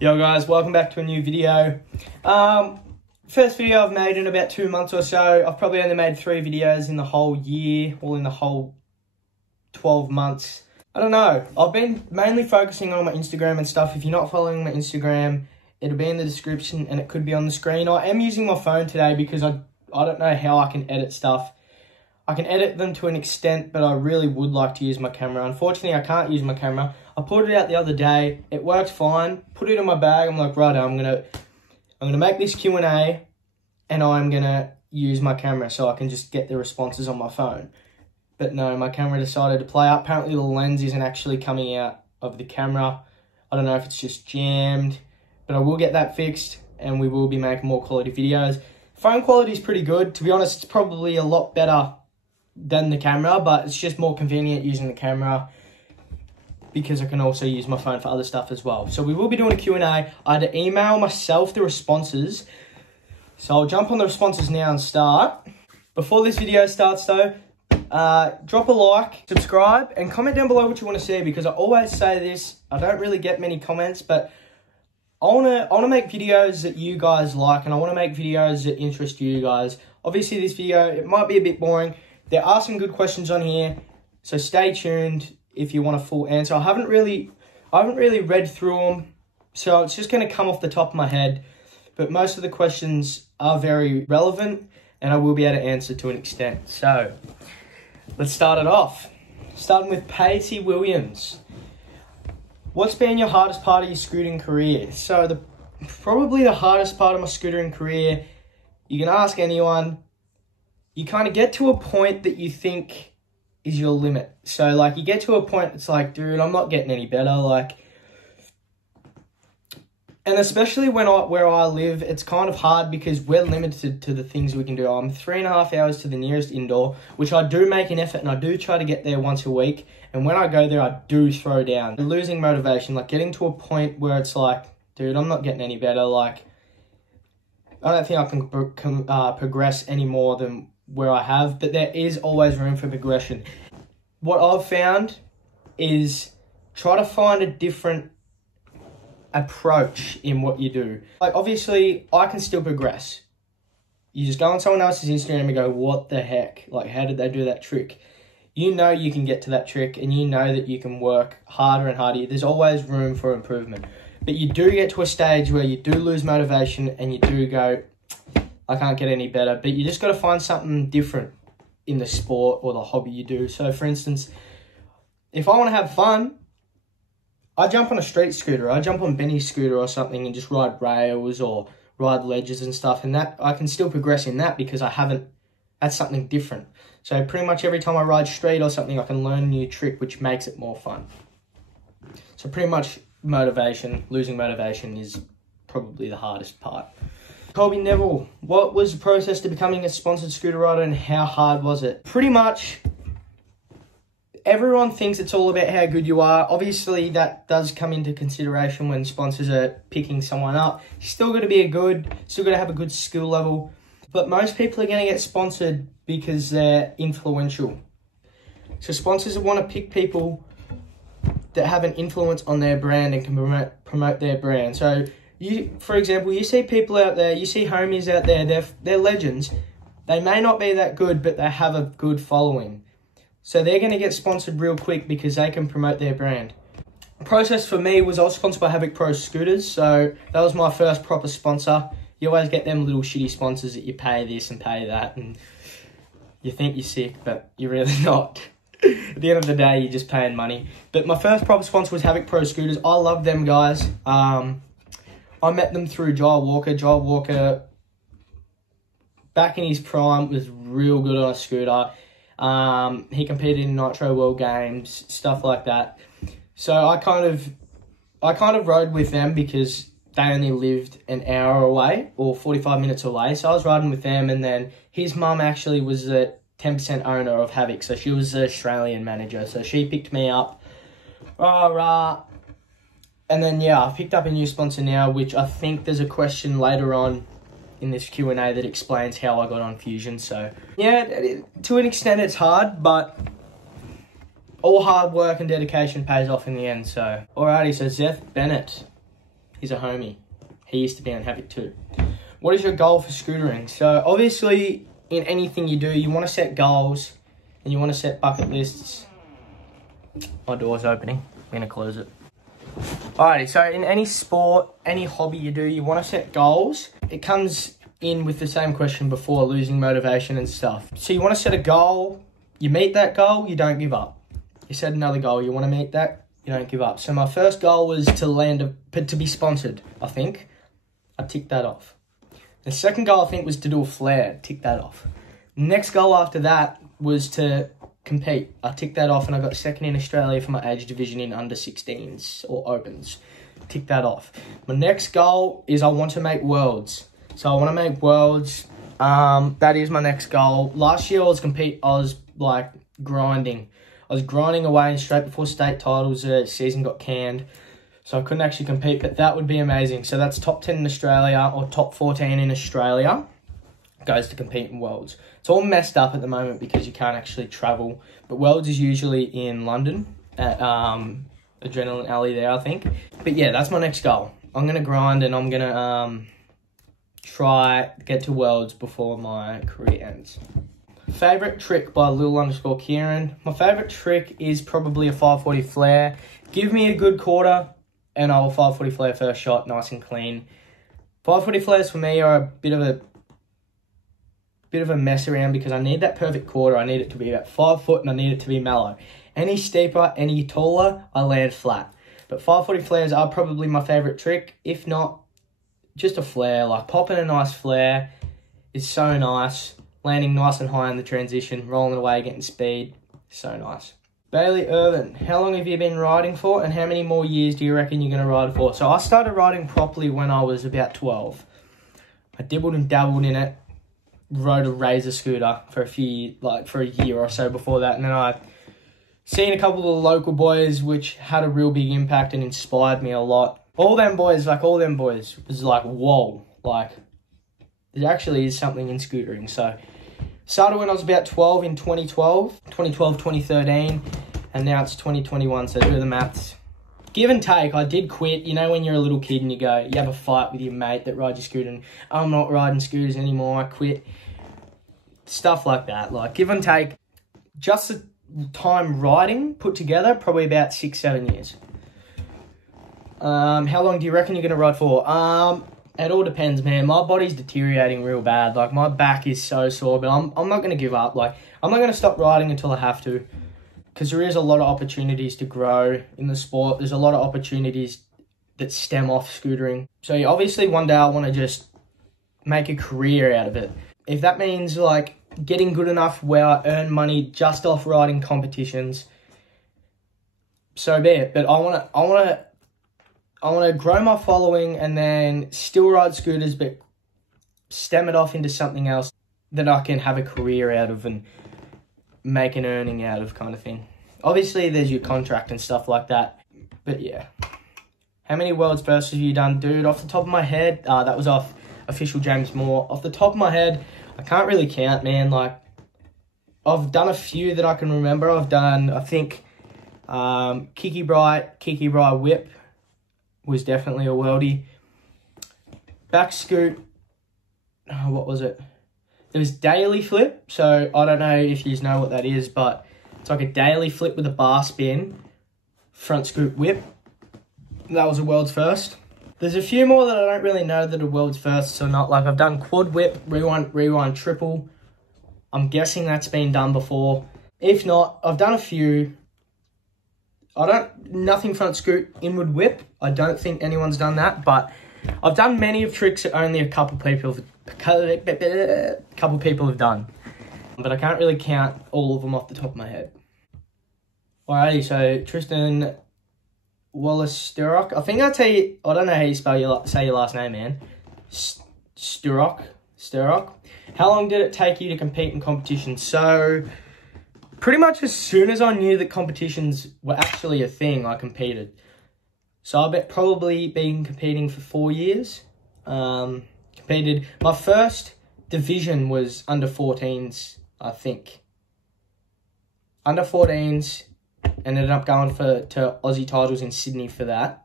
Yo guys, welcome back to a new video. First video I've made in about 2 months or so. I've probably only made 3 videos in the whole year, or in the whole 12 months. I don't know. I've been mainly focusing on my Instagram and stuff. If you're not following my Instagram, it'll be in the description and it could be on the screen. I am using my phone today because I don't know how I can edit stuff. I can edit them to an extent, but I really would like to use my camera. Unfortunately, I can't use my camera. I pulled it out the other day. It worked fine. Put it in my bag. I'm like, right, I'm gonna make this Q&A, and I'm gonna use my camera so I can just get the responses on my phone. But no, my camera decided to play up. Apparently, the lens isn't actually coming out of the camera. I don't know if it's just jammed, but I will get that fixed, and we will be making more quality videos. Phone quality is pretty good. To be honest, it's probably a lot better than the camera, but it's just more convenient using the camera because I can also use my phone for other stuff as well. So we will be doing a Q&A. I had to email myself the responses, so I'll jump on the responses now and start. Before this video starts though, drop a like, subscribe, and comment down below what you want to see, because I always say this, I don't really get many comments, but I wanna make videos that you guys like, and I wanna make videos that interest you guys. Obviously this video, it might be a bit boring. There are some good questions on here, so stay tuned if you want a full answer. I haven't really read through them, so it's just going to come off the top of my head. But most of the questions are very relevant, and I will be able to answer to an extent. So let's start it off. Starting with Pacey Williams. What's been your hardest part of your scootering career? So probably the hardest part of my scootering career, you can ask anyone. You kind of get to a point that you think is your limit. So, like, you get to a point, it's like, dude, I'm not getting any better. Like, and especially where I live, it's kind of hard because we're limited to the things we can do. I'm 3.5 hours to the nearest indoor, which I do make an effort, and I do try to get there once a week. And when I go there, I do throw down. Losing motivation, like getting to a point where it's like, dude, I'm not getting any better. Like, I don't think I can progress any more than where I have, but there is always room for progression. What I've found is try to find a different approach in what you do. Like, obviously, I can still progress. You just go on someone else's Instagram and go, what the heck? Like, how did they do that trick? You know you can get to that trick, and you know that you can work harder and harder. There's always room for improvement. But you do get to a stage where you do lose motivation, and you do go, I can't get any better. But you just got to find something different in the sport or the hobby you do. So, for instance, if I want to have fun, I jump on a street scooter. I jump on Benny's scooter or something and just ride rails or ride ledges and stuff. And that I can still progress in that because that's something different. So pretty much every time I ride street or something, I can learn a new trick, which makes it more fun. So pretty much losing motivation is probably the hardest part. Colby Neville, what was the process to becoming a sponsored scooter rider, and how hard was it? Pretty much, everyone thinks it's all about how good you are. Obviously, that does come into consideration when sponsors are picking someone up. You still got to have a good skill level. But most people are going to get sponsored because they're influential. So sponsors want to pick people that have an influence on their brand and can promote their brand. So, for example, you see people out there, you see homies out there, they're legends. They may not be that good, but they have a good following. So they're going to get sponsored real quick because they can promote their brand. The process for me was I was sponsored by Havoc Pro Scooters, so that was my first proper sponsor. You always get them little shitty sponsors that you pay this and pay that, and you think you're sick, but you're really not. At the end of the day, you're just paying money. But my first proper sponsor was Havoc Pro Scooters. I love them guys. I met them through Jai Walker. Jai Walker, back in his prime, was real good on a scooter. He competed in Nitro World Games, stuff like that. So I kind of rode with them because they only lived an hour away or 45 minutes away. So I was riding with them, and then his mum actually was the 10% owner of Havoc. So she was the Australian manager. So she picked me up. And then, yeah, I've picked up a new sponsor now, which I think there's a question later on in this Q&A that explains how I got on Fusion. So, yeah, to an extent it's hard, but all hard work and dedication pays off in the end. So, alrighty, so Zeth Bennett. He's a homie. He used to be on Habit too. What is your goal for scootering? So obviously in anything you do, you want to set goals and you want to set bucket lists. My door's opening. I'm going to close it. Alrighty, so in any sport, any hobby you do, you want to set goals. It comes in with the same question before, losing motivation and stuff. So you want to set a goal, you meet that goal, you don't give up. You set another goal, you want to meet that, you don't give up. So my first goal was to be sponsored, I think. I ticked that off. The second goal, I think, was to do a flare. Tick that off. Next goal after that was to compete. I ticked that off, and I got second in Australia for my age division in under 16s or opens. Tick that off. My next goal is I want to make worlds. So I want to make worlds. That is my next goal. Last year I was like grinding. I was grinding away, and straight before state titles, the season got canned. So I couldn't actually compete, but that would be amazing. So that's top 10 in Australia or top 14 in Australia goes to compete in Worlds. It's all messed up at the moment because you can't actually travel. But Worlds is usually in London at Adrenaline Alley there, I think. But yeah, that's my next goal. I'm going to grind and I'm going to try get to Worlds before my career ends. Favourite trick by Lil_Kieran. My favourite trick is probably a 540 flare. Give me a good quarter and I'll 540 flare first shot, nice and clean. 540 flares for me are a bit of a mess around because I need that perfect quarter. I need it to be about 5 foot and I need it to be mellow. Any steeper, any taller, I land flat. But 540 flares are probably my favourite trick. If not, just a flare. Like popping a nice flare is so nice. Landing nice and high in the transition, rolling away, getting speed. So nice. Bailey Irvin, how long have you been riding for and how many more years do you reckon you're going to ride for? So I started riding properly when I was about 12. I dibbled and dabbled in it. Rode a Razor scooter for a year or so before that. And then I seen a couple of the local boys which had a real big impact and inspired me a lot. All them boys was like, whoa. Like, there actually is something in scootering. So started when I was about 12 in 2013, and now it's 2021, so do the maths. Give and take, I did quit. You know when you're a little kid and you have a fight with your mate that rides your scooter and I'm not riding scooters anymore, I quit. Stuff like that. Like give and take, just the time riding put together, probably about 6-7 years. How long do you reckon you're going to ride for? It all depends, man. My body's deteriorating real bad. Like, my back is so sore, but I'm not going to give up. Like, I'm not going to stop riding until I have to, because there is a lot of opportunities to grow in the sport. There's a lot of opportunities that stem off scootering. So, yeah, obviously, one day I want to just make a career out of it. If that means, like, getting good enough where I earn money just off riding competitions, so be it. But I want to grow my following and then still ride scooters, but stem it off into something else that I can have a career out of and make an earning out of, kind of thing. Obviously, there's your contract and stuff like that. But yeah. How many Worlds firsts have you done? Dude, off the top of my head, that was off official James Moore. Off the top of my head, I can't really count, man. Like, I've done a few that I can remember. I've done, I think, Kiki Bright Whip was definitely a worldie. Back scoot, what was it? There was daily flip, so I don't know if you know what that is, but it's like a daily flip with a bar spin, front scoop whip. That was a world's first. There's a few more that I don't really know that are world's firsts or not. Like I've done quad whip, rewind triple. I'm guessing that's been done before. If not, I've done a few. Nothing front scoot, inward whip. I don't think anyone's done that, but I've done many of tricks that only a couple people have done. But I can't really count all of them off the top of my head. Alrighty, so Tristan Wallace-Sturrock. I think I don't know how you say your last name, man. Sturrock. How long did it take you to compete in competitions? So, pretty much as soon as I knew that competitions were actually a thing, I competed. So I've probably been competing for 4 years. Competed. My first division was under 14s, I think. Under 14s, and ended up going to Aussie titles in Sydney for that.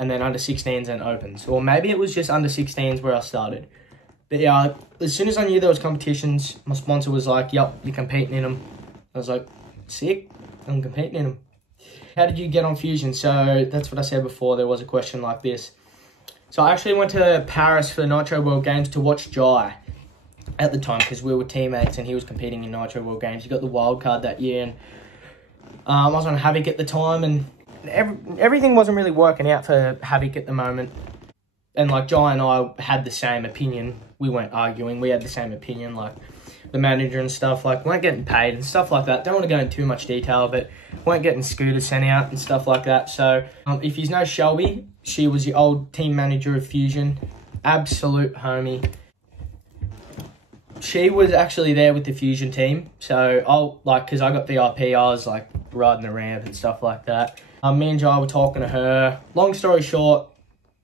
and then under 16s and opens. Or maybe it was just under 16s where I started. But yeah, as soon as I knew there was competitions, my sponsor was like, yep, you're competing in them. I was like, sick, I'm competing in them. How did you get on Fusion? So that's what I said before, there was a question like this. So I actually went to Paris for the Nitro World Games to watch Jai at the time, because we were teammates and he was competing in Nitro World Games. He got the wild card that year, and I was on Havoc at the time, and everything wasn't really working out for Havoc at the moment. And like Jai and I had the same opinion. We weren't arguing. We had the same opinion. Like the manager and stuff, like weren't getting paid and stuff like that. Don't want to go into too much detail, but weren't getting scooters sent out and stuff like that. So if you know Shelby, she was the old team manager of Fusion. Absolute homie. She was actually there with the Fusion team. So because I got VIP, I was like riding the ramp and stuff like that. Me and Jai were talking to her. Long story short,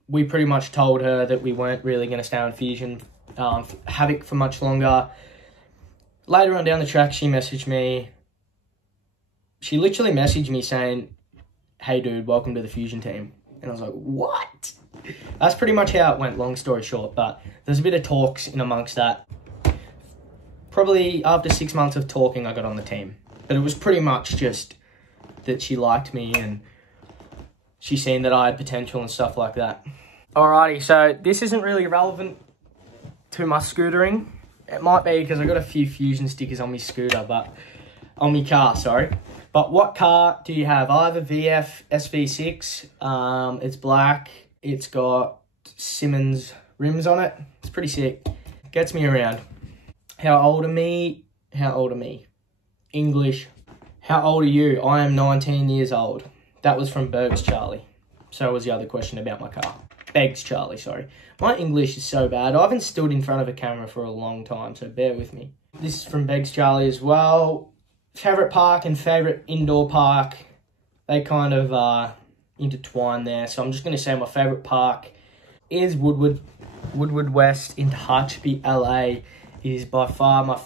we pretty much told her that we weren't really going to stay on Fusion Havoc for much longer. Later on down the track, she messaged me. She literally messaged me saying, hey dude, welcome to the Fusion team. And I was like, what? That's pretty much how it went, long story short. But there's a bit of talks in amongst that. Probably after 6 months of talking, I got on the team. But it was pretty much just that she liked me and she seen that I had potential and stuff like that. Alrighty, so this isn't really relevant to my scootering. It might be because I got a few Fusion stickers on my scooter, but on my car, sorry. But what car do you have? I have a VF SV6. It's black. It's got Simmons rims on it. It's pretty sick. Gets me around. How old are me? How old are me? English. How old are you? I am 19 years old. That was from Bergs Charlie. So was the other question about my car. Begs Charlie, sorry. My English is so bad. I haven't stood in front of a camera for a long time, so bear with me. This is from Begs Charlie as well. Favourite park and favourite indoor park. They kind of intertwine there. So I'm just going to say my favourite park is Woodward West in Tehachapi, LA. It is by far my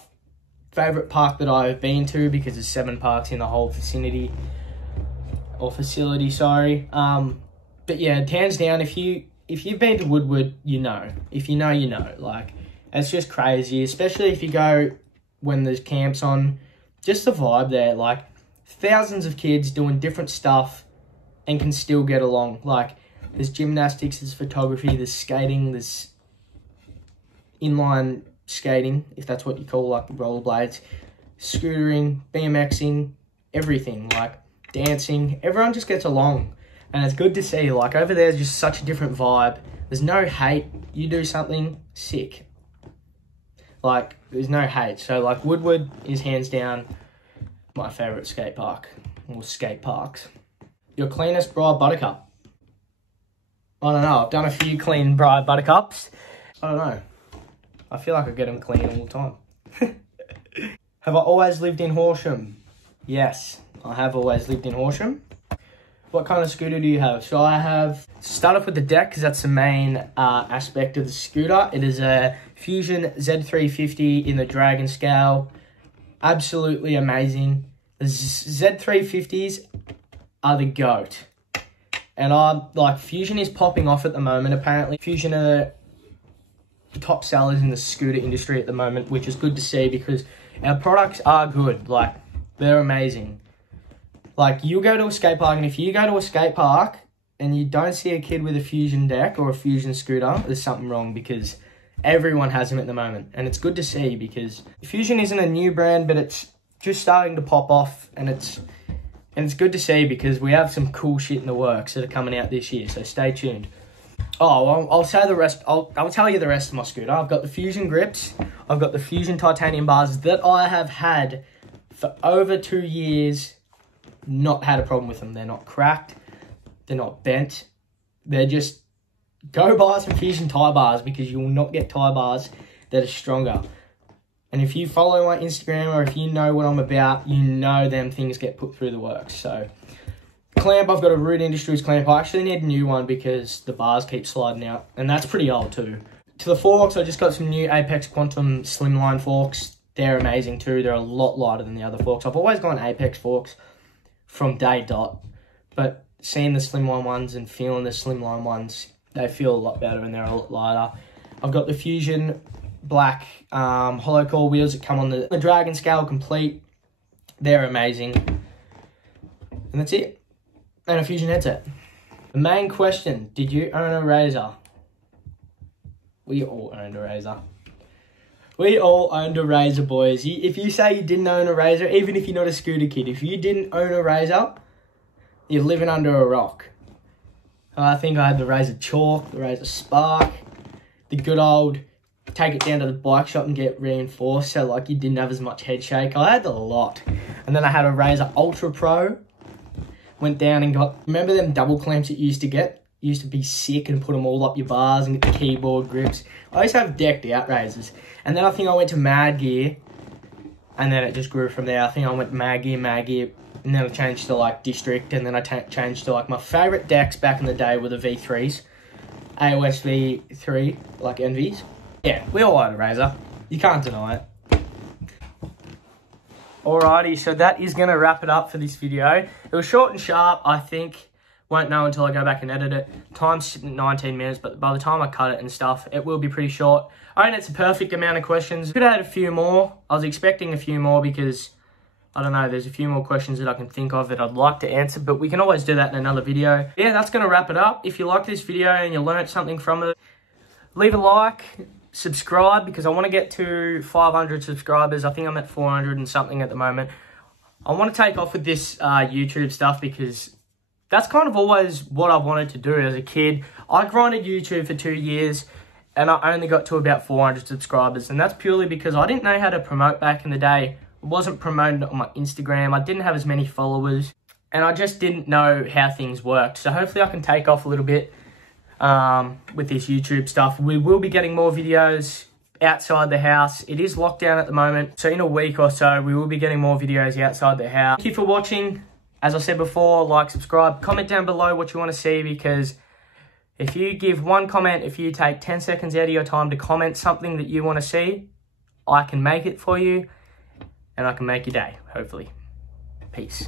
favourite park that I've been to because there's 7 parks in the whole vicinity. Or facility, sorry. But yeah, hands down, if you've been to Woodward, you know. If you know, you know. Like, it's just crazy, especially if you go when there's camps on. Just the vibe there, like, thousands of kids doing different stuff and can still get along. Like, there's gymnastics, there's photography, there's skating, there's inline skating, if that's what you call, like, rollerblades, scootering, BMXing, everything, like, dancing. Everyone just gets along. And it's good to see, like, over there's just such a different vibe. There's no hate. You do something, sick. Like, there's no hate. So, like, Woodward is hands down my favourite skate park. Or skate parks. Your cleanest Bri Buttercup? I don't know. I've done a few clean Bri Buttercups. I don't know. I feel like I get them clean all the time. Have I always lived in Horsham? Yes, I have always lived in Horsham. What kind of scooter do you have? So I have, start off with the deck because that's the main aspect of the scooter. It is a Fusion Z350 in the Dragon scale. Absolutely amazing. The Z350s are the GOAT. And Fusion is popping off at the moment. Apparently Fusion are the top sellers in the scooter industry at the moment, which is good to see because our products are good. Like, they're amazing. Like, you go to a skate park, and if you go to a skate park and you don't see a kid with a Fusion deck or a Fusion scooter, there's something wrong because everyone has them at the moment. And it's good to see because Fusion isn't a new brand, but it's just starting to pop off, and it's good to see because we have some cool shit in the works that are coming out this year, so stay tuned. Oh, well, I'll say the rest. I'll tell you the rest of my scooter. I've got the Fusion grips. I've got the Fusion titanium bars that I have had for over 2 years. Not had a problem with them. They're not cracked. They're not bent. They're just, go buy some Fusion tie bars because you will not get tie bars that are stronger. And if you follow my Instagram or if you know what I'm about, you know them things get put through the works. So, clamp, I've got a Root Industries clamp. I actually need a new one because the bars keep sliding out. And that's pretty old too. To the forks, I just got some new Apex Quantum Slimline forks. They're amazing too. They're a lot lighter than the other forks. I've always gone Apex forks from day dot. But seeing the slimline ones and feeling the slimline ones, they feel a lot better and they're a lot lighter. I've got the Fusion black hollow core wheels that come on the Dragon scale complete. They're amazing. And that's it. And a Fusion headset. The main question, did you own a Razor? We all owned a Razor. We all owned a Razor, boys. If you say you didn't own a Razor, even if you're not a scooter kid, if you didn't own a Razor, you're living under a rock. I think I had the Razor Chalk, the Razor Spark, the good old take it down to the bike shop and get reinforced, so like you didn't have as much head shake. I had a lot. And then I had a Razor Ultra Pro. Went down and got, remember them double clamps that you used to get? You used to be sick and put them all up your bars and get the keyboard grips. I used to have decked out Razors. And then I think I went to Mad Gear, and then it just grew from there. I think I went Mad Gear, and then I changed to like District, and then I changed to like my favourite decks back in the day were the V3s. AOS V3, like Envies. Yeah, we all own a Razor. You can't deny it. Alrighty, so that is going to wrap it up for this video. It was short and sharp, I think. Won't know until I go back and edit it. Time's sitting at 19 minutes, but by the time I cut it and stuff, it will be pretty short. I think it's a perfect amount of questions. Could have had a few more. I was expecting a few more because, I don't know, there's a few more questions that I can think of that I'd like to answer, but we can always do that in another video. Yeah, that's going to wrap it up. If you like this video and you learned something from it, leave a like, subscribe, because I want to get to 500 subscribers. I think I'm at 400 and something at the moment. I want to take off with this YouTube stuff because that's kind of always what I wanted to do as a kid. I grinded YouTube for 2 years and I only got to about 400 subscribers, and that's purely because I didn't know how to promote back in the day. I wasn't promoting on my Instagram. I didn't have as many followers, and I just didn't know how things worked. So hopefully I can take off a little bit with this YouTube stuff. We will be getting more videos outside the house. It is lockdown at the moment, so in a week or so we will be getting more videos outside the house. Thank you for watching. As I said before, like, subscribe, comment down below what you want to see, because if you give one comment, if you take 10 seconds out of your time to comment something that you want to see, I can make it for you and I can make your day, hopefully. Peace.